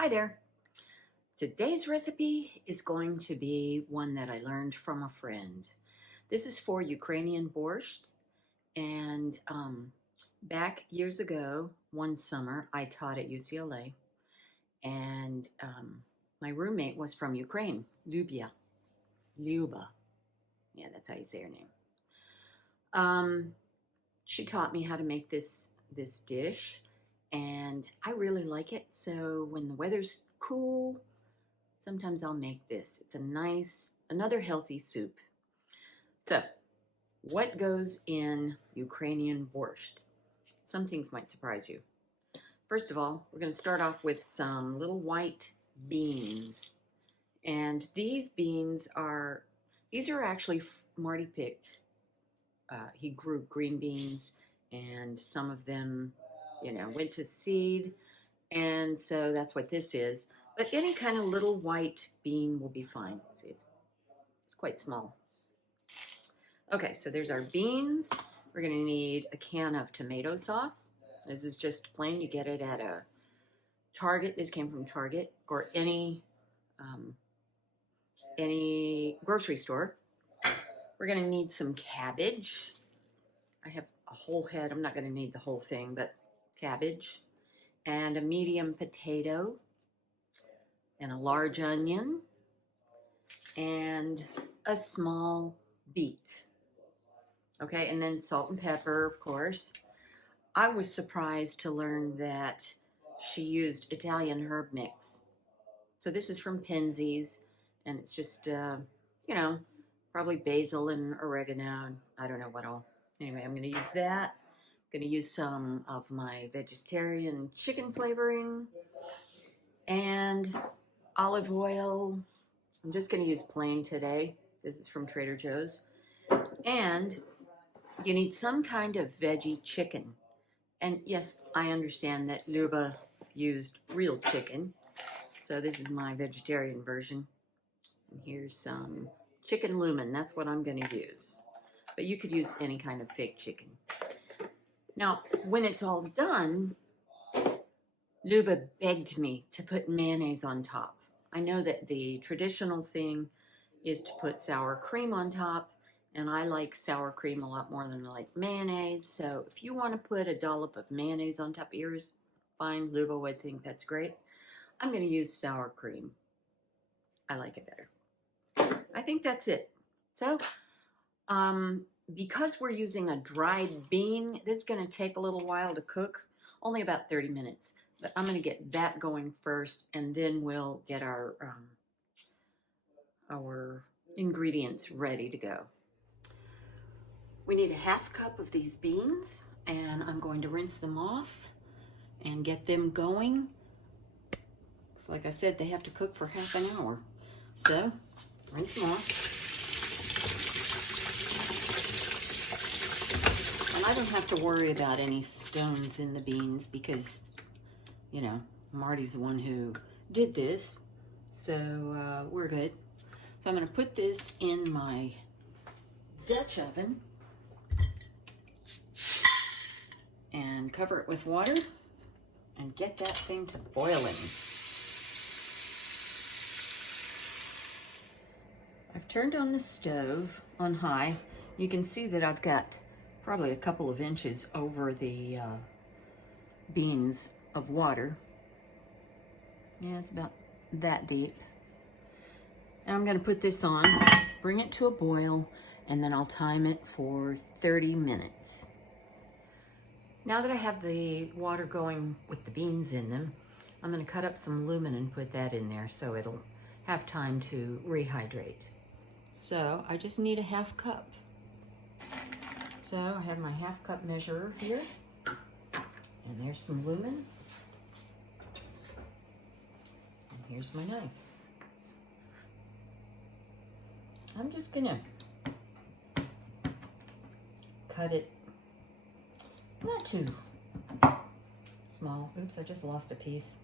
Hi there. Today's recipe is going to be one that I learned from a friend. This is for Ukrainian Borscht, and back years ago, one summer, I taught at UCLA, and my roommate was from Ukraine, Lyuba. Yeah, that's how you say her name. She taught me how to make this dish, and I really like it. So when the weather's cool, sometimes I'll make this. It's another healthy soup. So, what goes in Ukrainian borscht? Some things might surprise you. First of all, we're going to start off with some little white beans. And these are actually Marty picked. He grew green beans, and some of them, went to seed. And so that's what this is. But any kind of little white bean will be fine. See, it's quite small. Okay, so there's our beans. We're going to need a can of tomato sauce. This is just plain. You get it at a Target. This came from Target or any grocery store. We're going to need some cabbage. I have a whole head. I'm not going to need the whole thing, but cabbage. And a medium potato. And a large onion. And a small beet. Okay, and then salt and pepper, of course. I was surprised to learn that she used Italian herb mix. So this is from Penzeys, and it's just, probably basil and oregano, and I don't know what all. Anyway, I'm going to use that. I'm going to use some of my vegetarian chicken flavoring and olive oil. I'm just going to use plain today. This is from Trader Joe's. And you need some kind of veggie chicken. And yes, I understand that Lyuba used real chicken. So this is my vegetarian version. And here's some chicken lumen. That's what I'm going to use. But you could use any kind of fake chicken. Now, when it's all done, Lyuba begged me to put mayonnaise on top. I know that the traditional thing is to put sour cream on top. And I like sour cream a lot more than I like mayonnaise. So if you want to put a dollop of mayonnaise on top of yours, fine. Lyuba would think that's great. I'm going to use sour cream. I like it better. I think that's it. So, because we're using a dried bean, this is going to take a little while to cook, only about 30 minutes. But I'm going to get that going first, and then we'll get our ingredients ready to go. We need a half cup of these beans, and I'm going to rinse them off and get them going. So like I said, they have to cook for half an hour. So, rinse them off. And I don't have to worry about any stones in the beans because, Marty's the one who did this. So, we're good. So I'm going to put this in my Dutch oven and cover it with water and get that thing to boiling. I've turned on the stove on high. You can see that I've got probably a couple of inches over the beans of water. Yeah, it's about that deep. And I'm going to put this on, bring it to a boil, and then I'll time it for 30 minutes. Now that I have the water going with the beans in them, I'm going to cut up some lumen and put that in there so it'll have time to rehydrate. So I just need a half cup. So I have my half cup measurer here, and there's some lumen. And here's my knife. I'm just going to cut it not too small. Oops, I just lost a piece.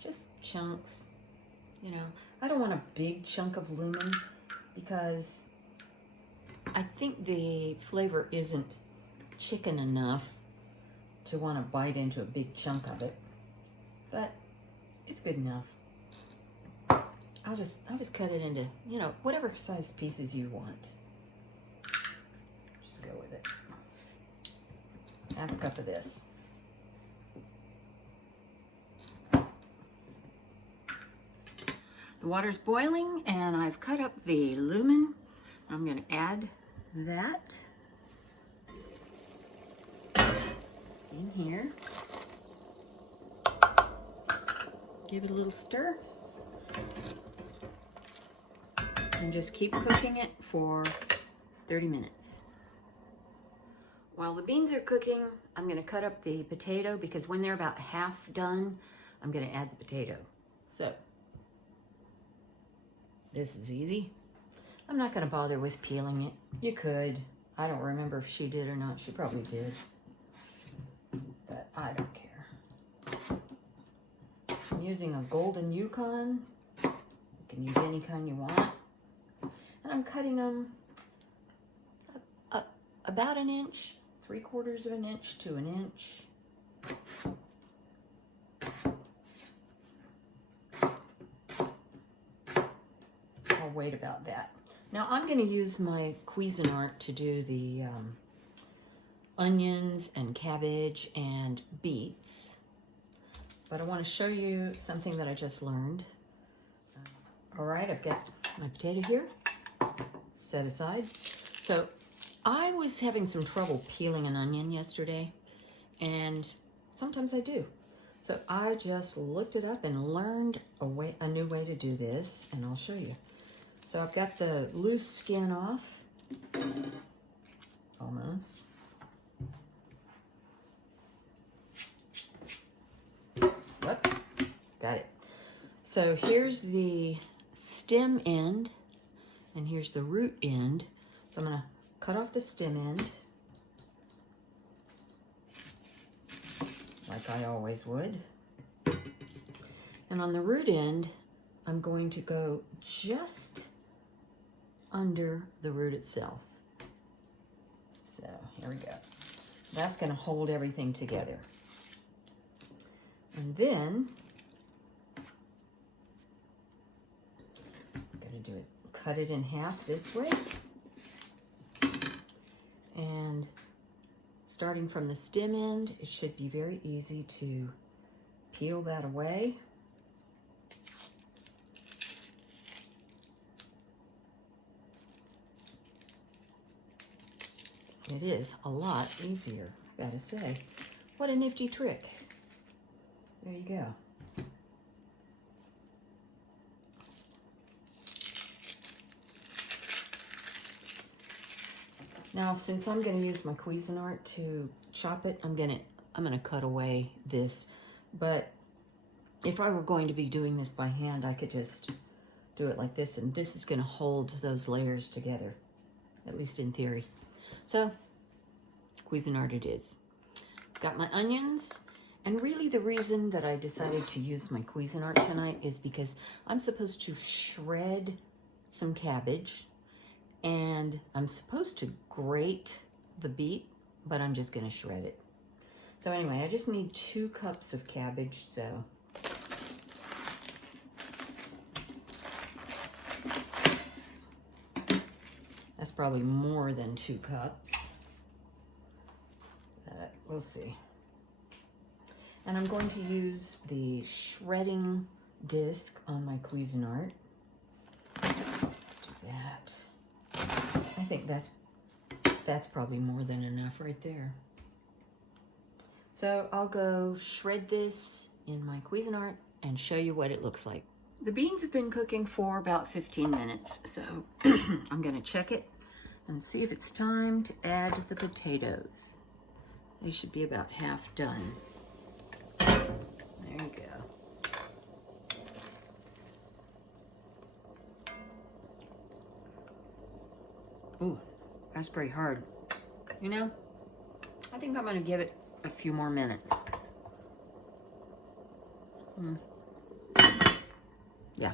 Just chunks. I don't want a big chunk of lumen because I think the flavor isn't chicken enough to want to bite into a big chunk of it. but it's good enough. I'll just cut it into, you know, whatever size pieces you want. Just go with it. Half a cup of this. The water's boiling and I've cut up the lumen. I'm going to add that in here. Give it a little stir. And just keep cooking it for 30 minutes. While the beans are cooking, I'm going to cut up the potato because when they're about half done, I'm going to add the potato. So, this is easy. I'm not going to bother with peeling it. You could. I don't remember if she did or not. She probably did. But I don't care. I'm using a golden Yukon. You can use any kind you want. And I'm cutting them about an inch, 3/4 of an inch to an inch. So I'll wait about that. Now I'm going to use my Cuisinart to do the onions and cabbage and beets. But I want to show you something that I just learned. All right, I've got my potato here, set aside. So I was having some trouble peeling an onion yesterday, and sometimes I do. So I just looked it up and learned a new way to do this, and I'll show you. So I've got the loose skin off, almost. Whoop, got it. So here's the stem end, and here's the root end. So I'm gonna cut off the stem end, like I always would. And on the root end, I'm going to go just under the root itself. So here we go. That's going to hold everything together. And then I'm going to do it, cut it in half this way. And starting from the stem end, it should be very easy to peel that away. It is a lot easier, gotta say. What a nifty trick. There you go. Now, since I'm gonna use my Cuisinart to chop it, I'm gonna cut away this. But if I were going to be doing this by hand, I could just do it like this, and this is gonna hold those layers together, at least in theory. So, Cuisinart it is. Got my onions, and really the reason that I decided to use my Cuisinart tonight is because I'm supposed to shred some cabbage, and I'm supposed to grate the beet, but I'm just gonna shred it. So anyway, I just need 2 cups of cabbage, so. That's probably more than 2 cups. But we'll see. And I'm going to use the shredding disc on my Cuisinart. Let's do that. I think that's probably more than enough right there. So I'll go shred this in my Cuisinart and show you what it looks like. The beans have been cooking for about 15 minutes, so I'm gonna check it and see if it's time to add the potatoes. They should be about half done. There you go. Ooh, that's pretty hard. You know, I think I'm gonna give it a few more minutes. Yeah,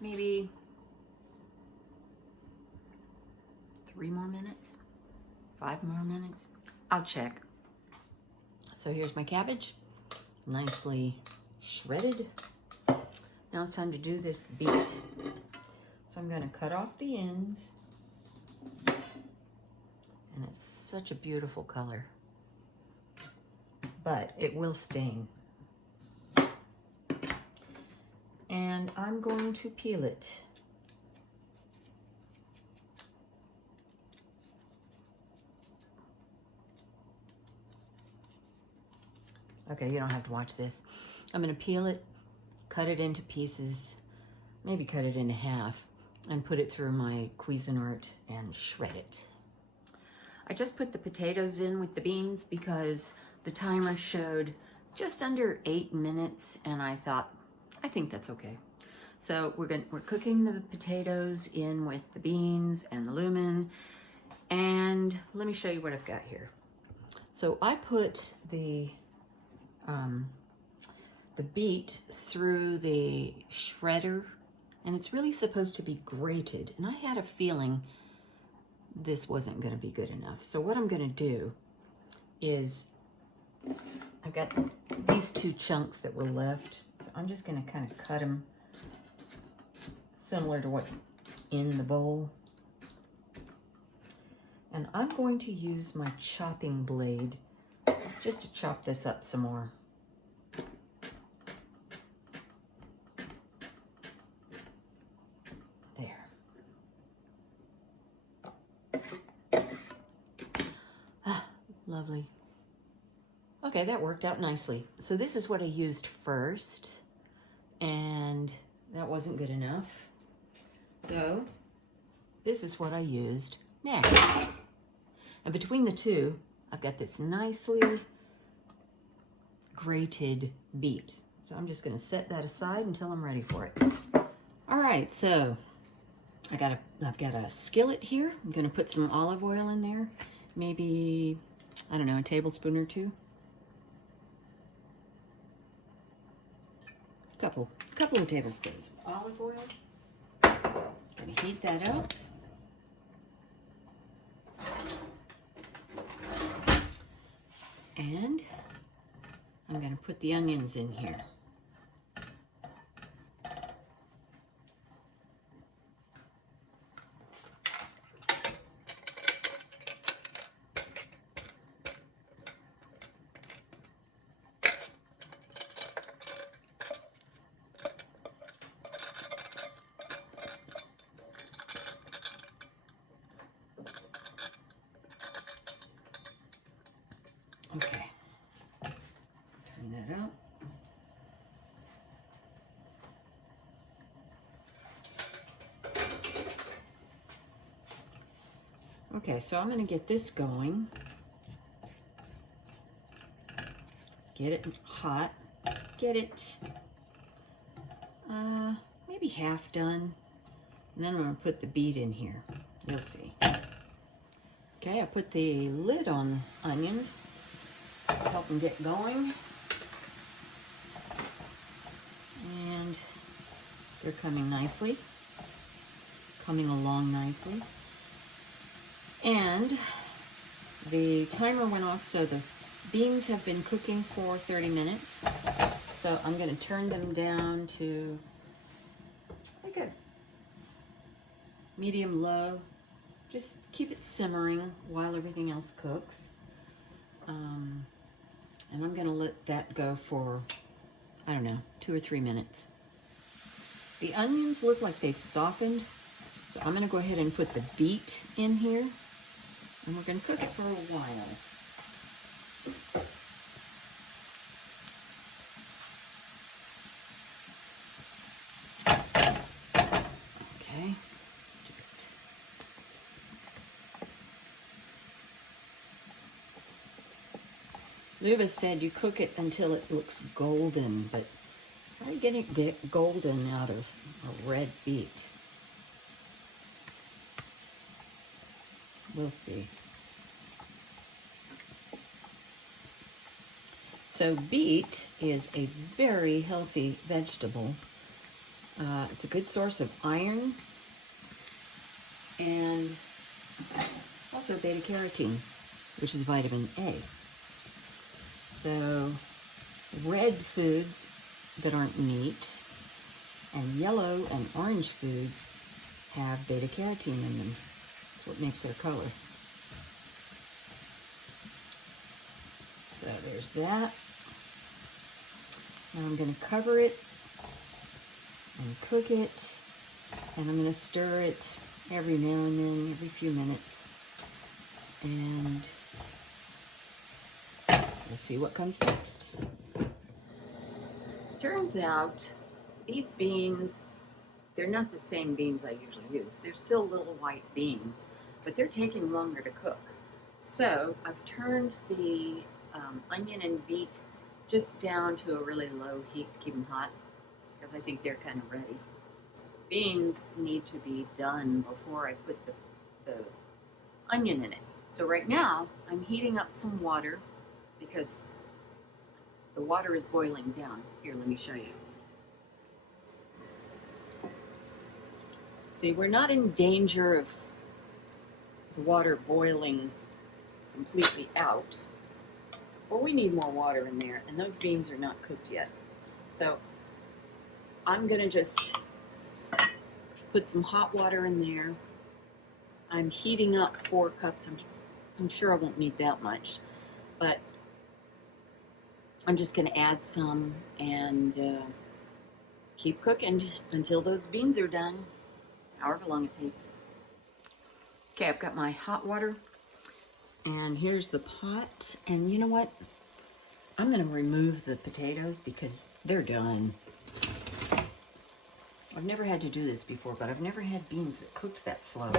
maybe 3 more minutes, 5 more minutes. I'll check. So here's my cabbage. nicely shredded. Now it's time to do this beet. So I'm going to cut off the ends. And it's such a beautiful color. But it will stain. And I'm going to peel it. Okay, you don't have to watch this. I'm going to peel it, cut it into pieces, maybe cut it in half, and put it through my Cuisinart and shred it. I just put the potatoes in with the beans because the timer showed just under 8 minutes, and I thought, I think that's okay. So we're cooking the potatoes in with the beans and the lumen, and let me show you what I've got here. So I put the beet through the shredder, and it's really supposed to be grated, and I had a feeling this wasn't going to be good enough. So what I'm going to do is, I've got these 2 chunks that were left, so I'm just going to kind of cut them similar to what's in the bowl. And I'm going to use my chopping blade just to chop this up some more. There. Ah, lovely. Okay, that worked out nicely. So this is what I used first, and that wasn't good enough. So this is what I used next. And between the two, I've got this nicely grated beet. So I'm just going to set that aside until I'm ready for it. All right, so I've got a skillet here. I'm going to put some olive oil in there. Maybe, I don't know, a tablespoon or 2. Couple of tablespoons of olive oil. Going to heat that up. And I'm going to put the onions in here. Okay, turn that up. Okay, so I'm going to get this going. Get it hot. Get it maybe half done. And then I'm going to put the beet in here. You'll see. Okay, I put the lid on the onions. Help them get going. And they're coming nicely. Coming along nicely. And the timer went off, so the beans have been cooking for 30 minutes. So I'm going to turn them down to like a medium low. Just keep it simmering while everything else cooks. And I'm going to let that go for, I don't know, 2 or 3 minutes. The onions look like they've softened, so I'm going to go ahead and put the beet in here, and we're going to cook it for a while. Okay, just Lyuba said you cook it until it looks golden, but how are you getting golden out of a red beet? We'll see. So beet is a very healthy vegetable. It's a good source of iron and also beta carotene, which is vitamin A. So red foods that aren't meat, and yellow and orange foods have beta carotene in them. That's what makes their color. So there's that. Now I'm going to cover it and cook it, and I'm going to stir it every now and then, every few minutes, and we'll see what comes next. Turns out these beans, they're not the same beans I usually use. They're still little white beans, but they're taking longer to cook. So I've turned the onion and beet just down to a really low heat to keep them hot, because I think they're kind of ready. Beans need to be done before I put the onion in it. So right now I'm heating up some water because the water is boiling down. Here, let me show you. See, we're not in danger of the water boiling completely out, but we need more water in there, and those beans are not cooked yet. So I'm gonna just put some hot water in there. I'm heating up 4 cups. I'm sure I won't need that much, but I'm just gonna add some and keep cooking until those beans are done, however long it takes. Okay, I've got my hot water, and here's the pot, and you know what? I'm gonna remove the potatoes because they're done. I've never had to do this before, but I've never had beans that cooked that slow.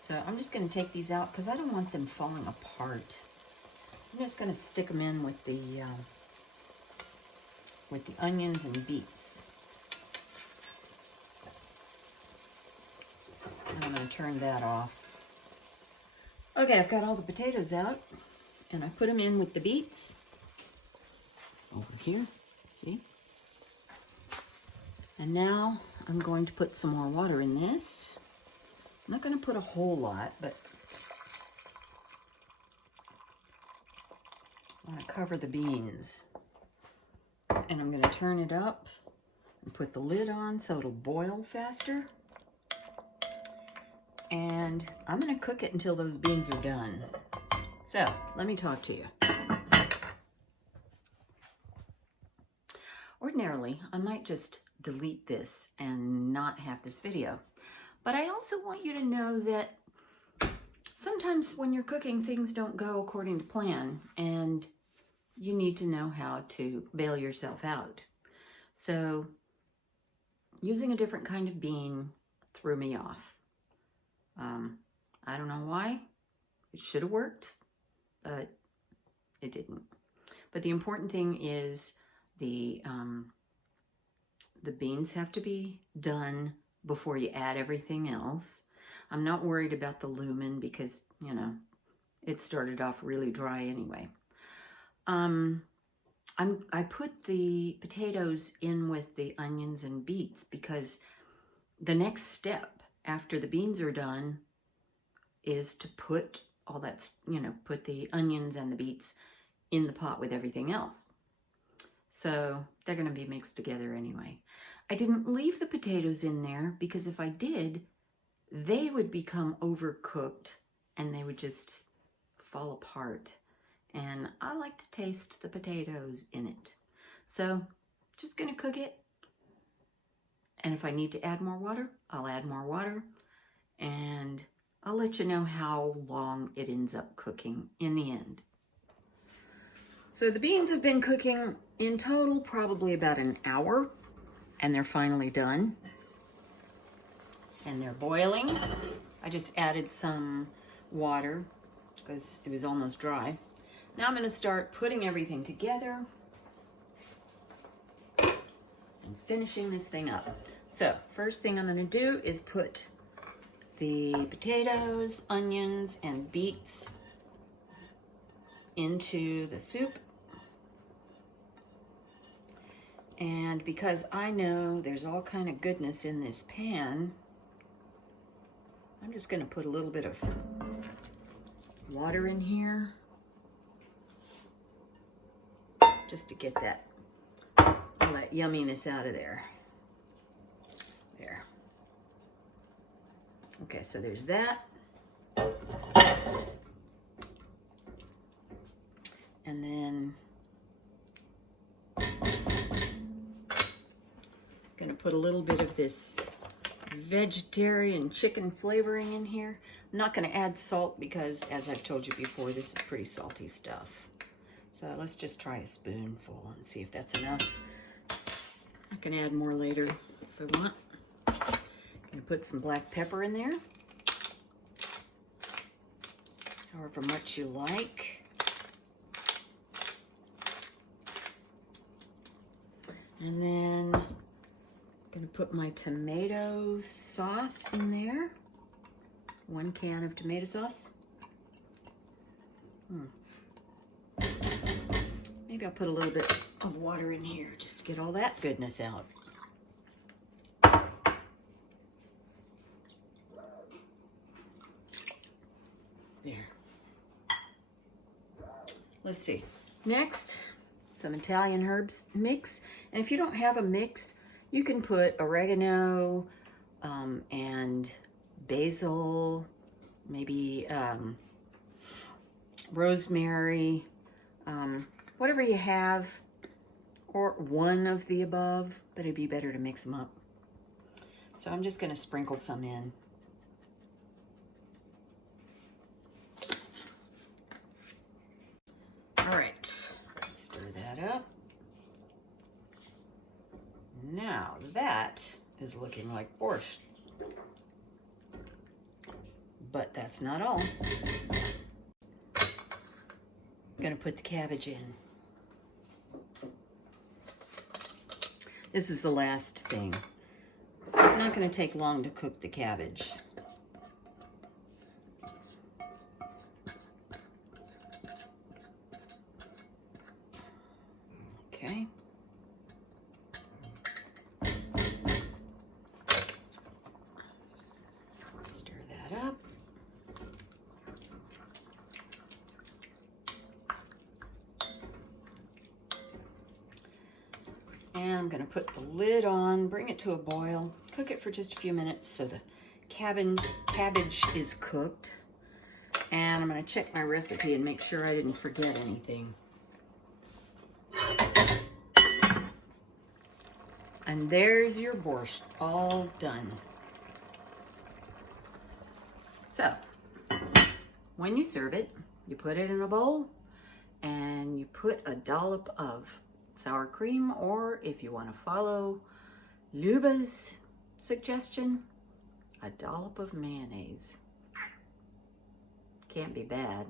So I'm just gonna take these out because I don't want them falling apart. I'm just gonna stick them in with the onions and beets. And I'm gonna turn that off. Okay, I've got all the potatoes out, and I put them in with the beets over here, see? And now I'm going to put some more water in this. I'm not going to put a whole lot, but I want to cover the beans. And I'm going to turn it up and put the lid on so it'll boil faster. And I'm going to cook it until those beans are done. So, let me talk to you. Ordinarily, I might just delete this and not have this video. But I also want you to know that sometimes when you're cooking, things don't go according to plan, and you need to know how to bail yourself out. So, using a different kind of bean threw me off. I don't know why. It should have worked, but it didn't. But the important thing is the beans have to be done before you add everything else. I'm not worried about the lumen because, you know, it started off really dry anyway. I put the potatoes in with the onions and beets because the next step after the beans are done is to put all that, you know, put the onions and the beets in the pot with everything else. So they're going to be mixed together anyway. I didn't leave the potatoes in there because if I did, they would become overcooked and they would just fall apart. And I like to taste the potatoes in it. So just going to cook it. And if I need to add more water, I'll add more water. And I'll let you know how long it ends up cooking in the end. So the beans have been cooking in total probably about an hour, and they're finally done. And they're boiling. I just added some water because it was almost dry. Now I'm going to start putting everything together and finishing this thing up. So first thing I'm going to do is put the potatoes, onions, and beets into the soup. And because I know there's all kind of goodness in this pan, I'm just going to put a little bit of water in here just to get that that yumminess out of there. There. Okay, so there's that. And then gonna put a little bit of this vegetarian chicken flavoring in here. I'm not gonna add salt because, as I've told you before, this is pretty salty stuff. So let's just try a spoonful and see if that's enough. I can add more later if I want. I'm gonna put some black pepper in there, however much you like. And then I'm gonna put my tomato sauce in there. 1 can of tomato sauce. Maybe I'll put a little bit of water in here just to get all that goodness out. There. Let's see. Next, some Italian herbs mix. And if you don't have a mix, you can put oregano and basil, maybe rosemary, whatever you have, or one of the above, but it'd be better to mix them up. So I'm just going to sprinkle some in. All right, stir that up. Now that is looking like borscht, but that's not all. I'm gonna put the cabbage in. This is the last thing. So it's not gonna take long to cook the cabbage. Okay. Stir that up. And I'm going to put the lid on, bring it to a boil, cook it for just a few minutes so the cabbage is cooked. And I'm going to check my recipe and make sure I didn't forget anything. And there's your borscht, all done. So, when you serve it, you put it in a bowl and you put a dollop of sour cream, or if you want to follow Lyuba's suggestion, a dollop of mayonnaise. Can't be bad.